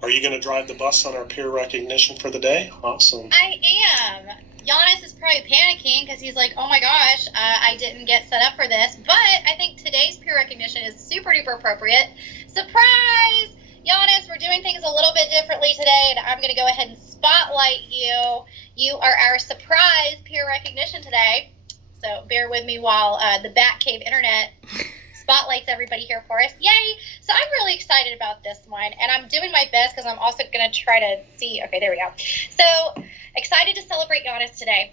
Are you going to drive the bus on our peer recognition for the day? Awesome. I am. Giannis is probably panicking because he's like, oh my gosh, I didn't get set up for this. But I think today's peer recognition is super duper appropriate. Surprise! Giannis, we're doing things a little bit differently today, and I'm going to go ahead and spotlight you. You are our surprise peer recognition today. So bear with me while the Batcave internet spotlights everybody here for us. Yay! So I'm really excited about this one, and I'm doing my best because I'm also going to try to see. Okay, there we go. So excited to celebrate Yannis today.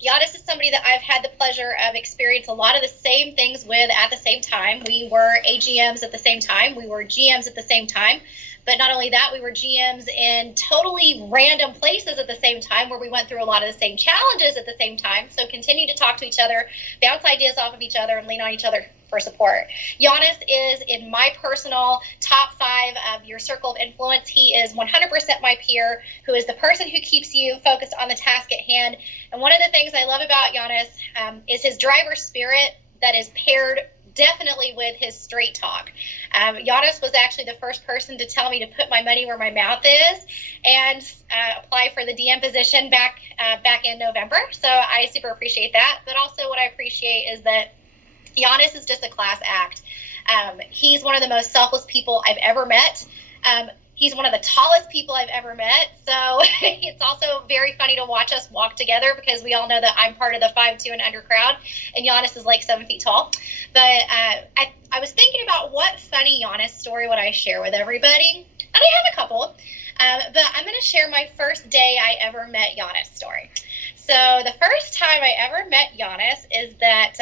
Yannis is somebody that I've had the pleasure of experiencing a lot of the same things with at the same time. We were AGMs at the same time. We were GMs at the same time. But not only that, we were GMs in totally random places at the same time where we went through a lot of the same challenges at the same time. So continue to talk to each other, bounce ideas off of each other, and lean on each other for support. Yannis is in my personal top 5 of your circle of influence. He is 100% my peer, who is the person who keeps you focused on the task at hand. And one of the things I love about Yannis is his driver spirit that is paired definitely with his straight talk. Yannis was actually the first person to tell me to put my money where my mouth is and apply for the DM position back in November. So I super appreciate that. But also what I appreciate is that Yannis is just a class act. He's one of the most selfless people I've ever met. He's one of the tallest people I've ever met. So it's also very funny to watch us walk together because we all know that I'm part of the 5'2" and under crowd, and Yannis is like 7 feet tall. But I was thinking about what funny Yannis story would I share with everybody. And I have a couple, but I'm going to share my first day I ever met Yannis story. So the first time I ever met Yannis is that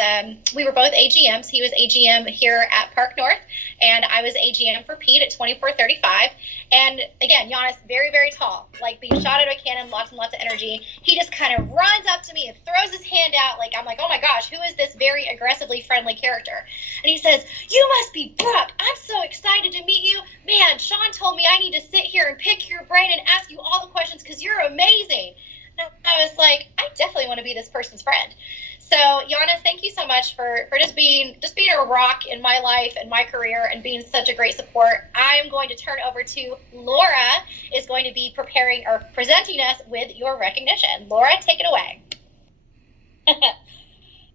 we were both AGMs. He was AGM here at Park North, and I was AGM for Pete at 2435. And again, Yannis, very, very tall, like being shot out of a cannon, lots and lots of energy. He just kind of runs up to me and throws his hand out. Like, I'm like, oh my gosh, who is this very aggressively friendly character? And he says, you must be Brooke. I'm so excited to meet you. Man, Sean told me I need to sit here and pick your brain and ask you all the questions because you're amazing. I was like, I definitely want to be this person's friend. So, Yannis, thank you so much for just being a rock in my life and my career and being such a great support. I am going to turn over to Laura, is going to be preparing or presenting us with your recognition. Laura, take it away.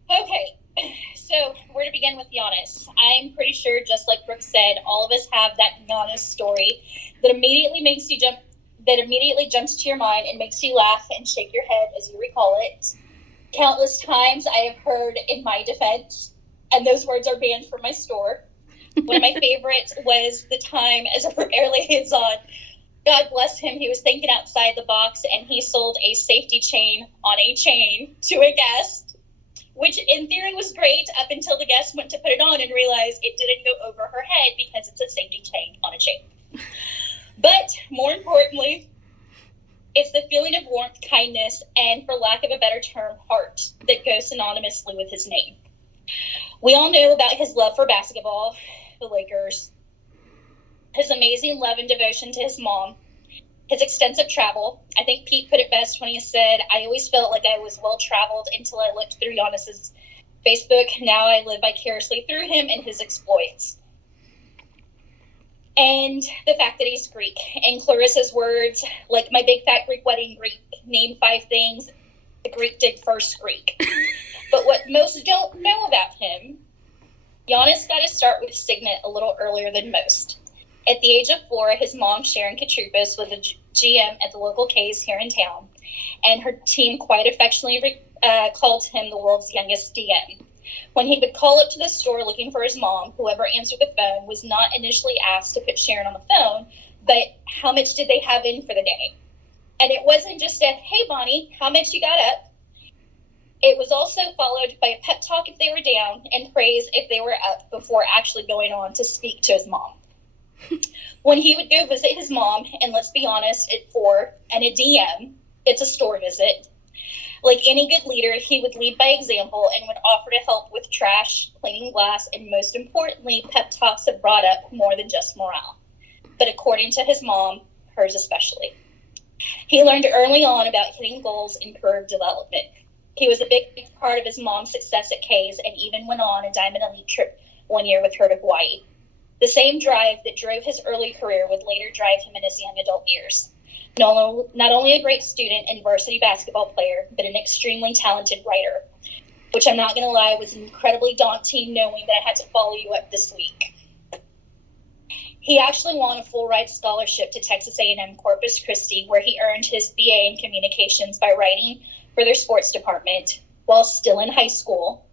Okay, so where to begin with Yannis? I'm pretty sure, just like Brooke said, all of us have that Yannis story that immediately jumps to your mind and makes you laugh and shake your head as you recall it. Countless times I have heard in my defense, and those words are banned from my store. One of my favorites was the time as a air liaison. God bless him, he was thinking outside the box, and he sold a safety chain on a chain to a guest, which in theory was great up until the guest went to put it on and realized it didn't go over her head because it's a safety chain on a chain. But more importantly, it's the feeling of warmth, kindness, and for lack of a better term, heart that goes synonymously with his name. We all know about his love for basketball, the Lakers, his amazing love and devotion to his mom, his extensive travel. I think Pete put it best when he said, I always felt like I was well-traveled until I looked through Yannis's Facebook. Now I live vicariously through him and his exploits. And the fact that he's Greek. In Clarissa's words, like my big fat Greek wedding Greek, name 5 things the Greek did first Greek. But what most don't know about him, Yannis got to start with Signet a little earlier than most. At the age of 4, his mom, Sharon Katrupis, was a GM at the local K's here in town, and her team quite affectionately called him the world's youngest DM. When he would call up to the store looking for his mom, whoever answered the phone was not initially asked to put Sharon on the phone, but how much did they have in for the day? And it wasn't just a, hey, Bonnie, how much you got up? It was also followed by a pep talk if they were down and praise if they were up before actually going on to speak to his mom. When he would go visit his mom, and let's be honest, at 4 and a DM, it's a store visit. Like any good leader, he would lead by example and would offer to help with trash, cleaning glass, and most importantly, pep talks that brought up more than just morale. But according to his mom, hers especially. He learned early on about hitting goals and career development. He was a big part of his mom's success at K's and even went on a Diamond Elite trip one year with her to Hawaii. The same drive that drove his early career would later drive him in his young adult years. Not only a great student and varsity basketball player, but an extremely talented writer, which I'm not going to lie was incredibly daunting knowing that I had to follow you up this week. He actually won a full-ride scholarship to Texas A&M Corpus Christi, where he earned his BA in communications by writing for their sports department while still in high school.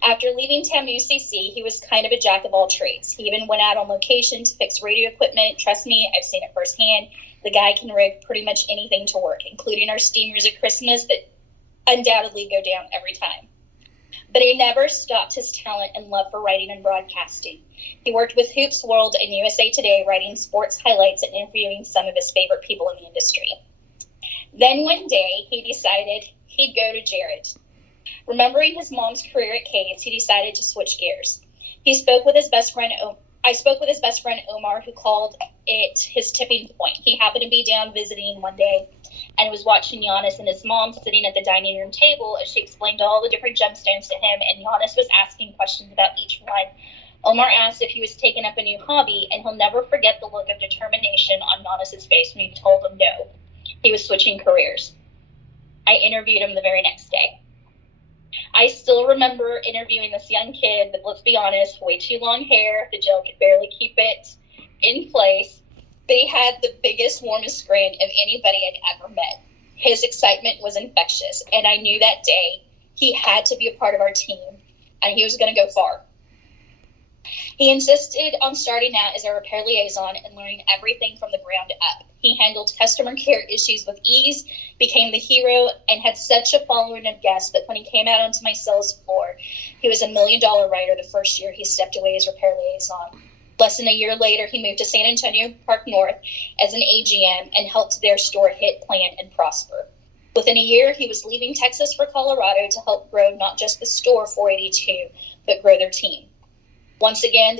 After leaving TAM-UCC, he was kind of a jack of all trades. He even went out on location to fix radio equipment. Trust me, I've seen it firsthand. The guy can rig pretty much anything to work, including our steamers at Christmas that undoubtedly go down every time. But he never stopped his talent and love for writing and broadcasting. He worked with Hoops World and USA Today, writing sports highlights and interviewing some of his favorite people in the industry. Then one day, he decided he'd go to Jared. Remembering his mom's career at Caves, he decided to switch gears. I spoke with his best friend Omar, who called it his tipping point. He happened to be down visiting one day and was watching Yannis and his mom sitting at the dining room table as she explained all the different gemstones to him, and Yannis was asking questions about each one. Omar asked if he was taking up a new hobby, and he'll never forget the look of determination on Yannis's face when he told him no. He was switching careers. I interviewed him the very next day. I still remember interviewing this young kid that, let's be honest, way too long hair. The gel could barely keep it in place. They had the biggest, warmest grin of anybody I'd ever met. His excitement was infectious, and I knew that day he had to be a part of our team, and he was going to go far. He insisted on starting out as a repair liaison and learning everything from the ground up. He handled customer care issues with ease, became the hero, and had such a following of guests that when he came out onto my sales floor, he was $1 million writer the first year he stepped away as repair liaison. Less than a year later, he moved to San Antonio Park North as an AGM and helped their store hit, plan, and prosper. Within a year, he was leaving Texas for Colorado to help grow not just the store 482, but grow their team. Once again,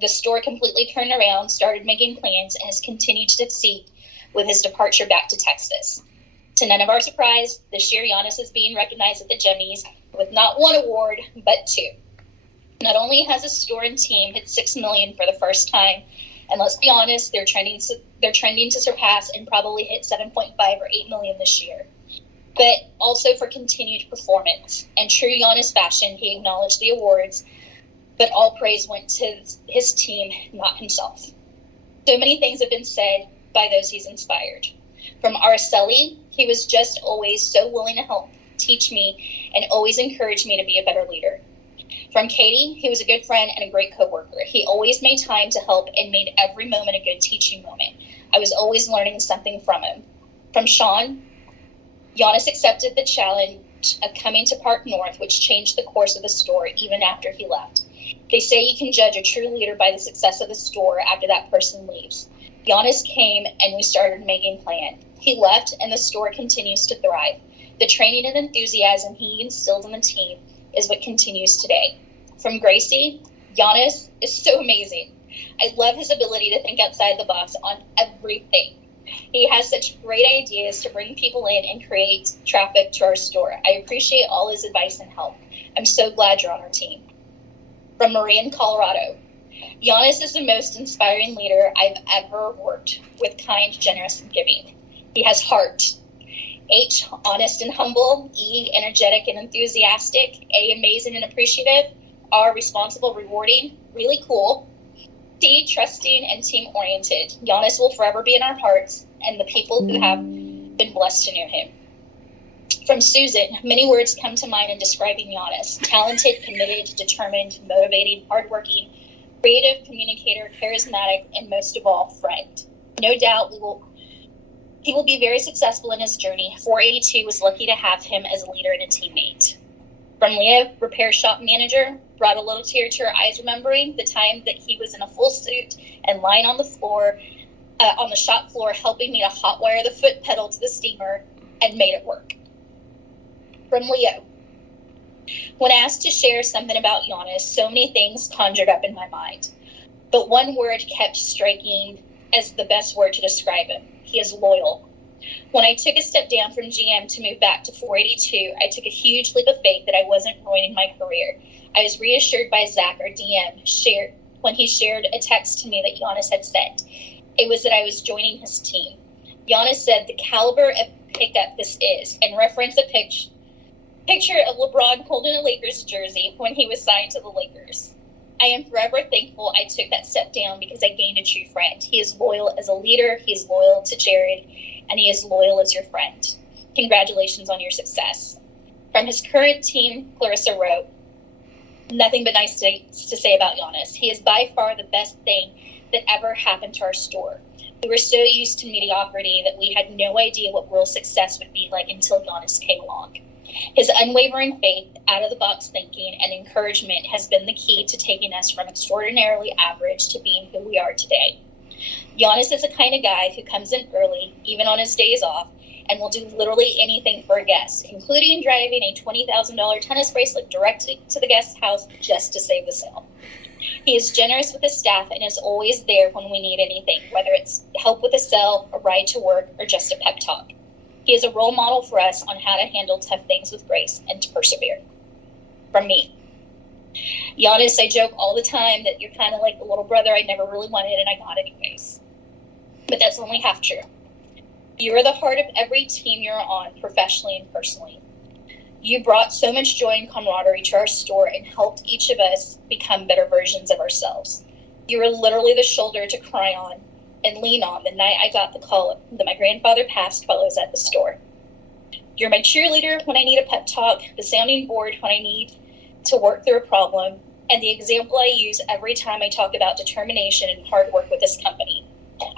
the store completely turned around, started making plans, and has continued to succeed with his departure back to Texas. To none of our surprise, this year Yannis is being recognized at the Gemmies with not one award, but two. Not only has his store and team hit $6 million for the first time, and let's be honest, they're trending to surpass and probably hit 7.5 or 8 million this year, but also for continued performance. In true Yannis fashion, he acknowledged the awards, but all praise went to his team, not himself. So many things have been said by those he's inspired. From Araceli, he was just always so willing to help, teach me, and always encourage me to be a better leader. From Katie, he was a good friend and a great coworker. He always made time to help and made every moment a good teaching moment. I was always learning something from him. From Sean, Yannis accepted the challenge of coming to Park North, which changed the course of the store even after he left. They say you can judge a true leader by the success of the store after that person leaves. Yannis came and we started making plan. He left and the store continues to thrive. The training and enthusiasm he instilled in the team is what continues today. From Gracie, Yannis is so amazing. I love his ability to think outside the box on everything. He has such great ideas to bring people in and create traffic to our store. I appreciate all his advice and help. I'm so glad you're on our team. From Marie in Colorado, Yannis is the most inspiring leader I've ever worked with, kind, generous, and giving. He has heart. H, honest and humble. E, energetic and enthusiastic. A, amazing and appreciative. R, responsible, rewarding, really cool. T, trusting and team-oriented. Yannis will forever be in our hearts and the people who have been blessed to know him. From Susan, many words come to mind in describing Yannis. Talented, committed, determined, motivating, hardworking, creative, communicator, charismatic, and most of all, friend. No doubt he will be very successful in his journey. 482 was lucky to have him as a leader and a teammate. From Leah, repair shop manager, brought a little tear to her eyes remembering the time that he was in a full suit and lying on the floor, on the shop floor, helping me to hotwire the foot pedal to the steamer and made it work. From Leo, when asked to share something about Yannis, so many things conjured up in my mind, but one word kept striking as the best word to describe him. He is loyal. When I took a step down from GM to move back to 482, I took a huge leap of faith that I wasn't ruining my career. I was reassured by Zach, our DM, when he shared a text to me that Yannis had sent. It was that I was joining his team. Yannis said the caliber of pickup this is, and referenced a picture of LeBron holding a Lakers jersey when he was signed to the Lakers. I am forever thankful I took that step down because I gained a true friend. He is loyal as a leader, he is loyal to Jared, and he is loyal as your friend. Congratulations on your success. From his current team, Clarissa wrote, nothing but nice things to say about Yannis. He is by far the best thing that ever happened to our store. We were so used to mediocrity that we had no idea what real success would be like until Yannis came along. His unwavering faith, out-of-the-box thinking, and encouragement has been the key to taking us from extraordinarily average to being who we are today. Yannis is the kind of guy who comes in early, even on his days off, and will do literally anything for a guest, including driving a $20,000 tennis bracelet directly to the guest's house just to save the sale. He is generous with his staff and is always there when we need anything, whether it's help with a sale, a ride to work, or just a pep talk. He is a role model for us on how to handle tough things with grace and to persevere. From me. Yannis, I joke all the time that you're kind of like the little brother I never really wanted and I got anyways. But that's only half true. You are the heart of every team you're on, professionally and personally. You brought so much joy and camaraderie to our store and helped each of us become better versions of ourselves. You were literally the shoulder to cry on and lean on the night I got the call that my grandfather passed while I was at the store. You're my cheerleader when I need a pep talk, the sounding board when I need to work through a problem, and the example I use every time I talk about determination and hard work with this company.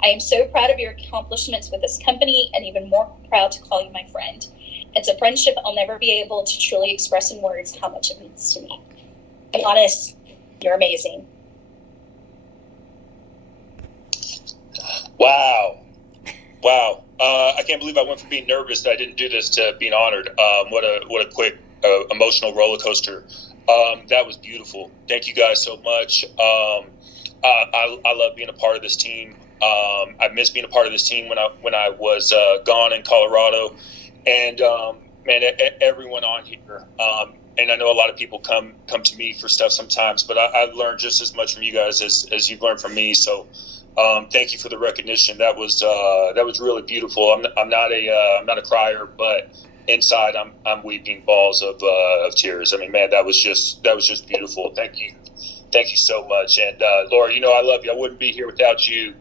I am so proud of your accomplishments with this company and even more proud to call you my friend. It's a friendship I'll never be able to truly express in words how much it means to me. Be honest, you're amazing. Wow. I can't believe I went from being nervous that I didn't do this to being honored. What a quick emotional roller coaster. That was beautiful. Thank you guys so much. I love being a part of this team. I missed being a part of this team when I was gone in Colorado, and man, everyone on here. And I know a lot of people come to me for stuff sometimes, but I've learned just as much from you guys as you've learned from me. So thank you for the recognition. That was really beautiful. I'm not a crier, but inside I'm weeping balls of tears. I mean, man, that was just beautiful. Thank you so much. And Laura, you know I love you. I wouldn't be here without you.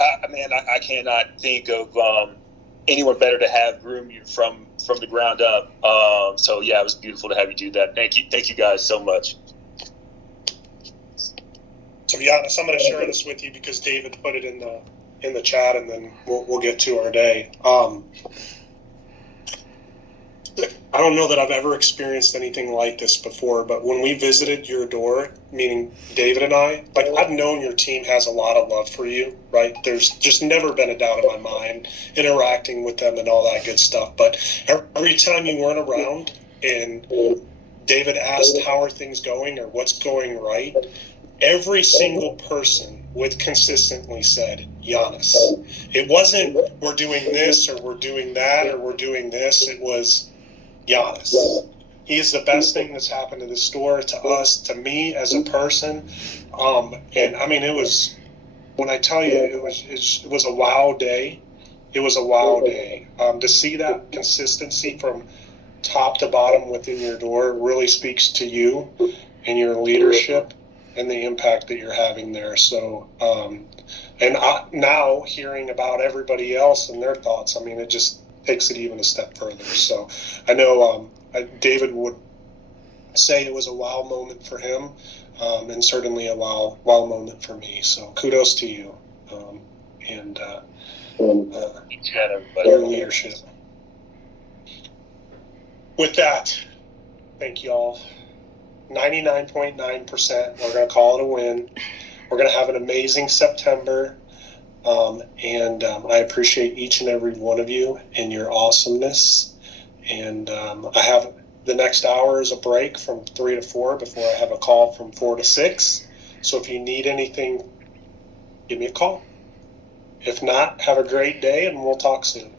I cannot think of anyone better to have groom you from the ground up. So yeah, it was beautiful to have you do that. Thank you guys so much. So Yannis, I'm going to share this with you because David put it in the chat, and then we'll get to our day. I don't know that I've ever experienced anything like this before, but when we visited your door, meaning David and I, like, I've known your team has a lot of love for you, right? There's just never been a doubt in my mind interacting with them and all that good stuff. But every time you weren't around and David asked how are things going or what's going right, every single person would consistently said Yannis. It wasn't we're doing this or we're doing that or we're doing this. It was Yannis. He is the best thing that's happened to the store, to us, to me as a person. And I mean, it was, when I tell you, it was a wow day. It was a wow day. To see that consistency from top to bottom within your door really speaks to you and your leadership and the impact that you're having there. So, now hearing about everybody else and their thoughts, I mean, it just takes it even a step further. So I know David would say it was a wow moment for him, and certainly a wow moment for me. So kudos to you and your leadership. With that, thank you all. 99.9%. We're going to call it a win. We're going to have an amazing September. I appreciate each and every one of you and your awesomeness. And I have the next hour is a break from 3 to 4 before I have a call from 4 to 6. So if you need anything, give me a call. If not, have a great day and we'll talk soon.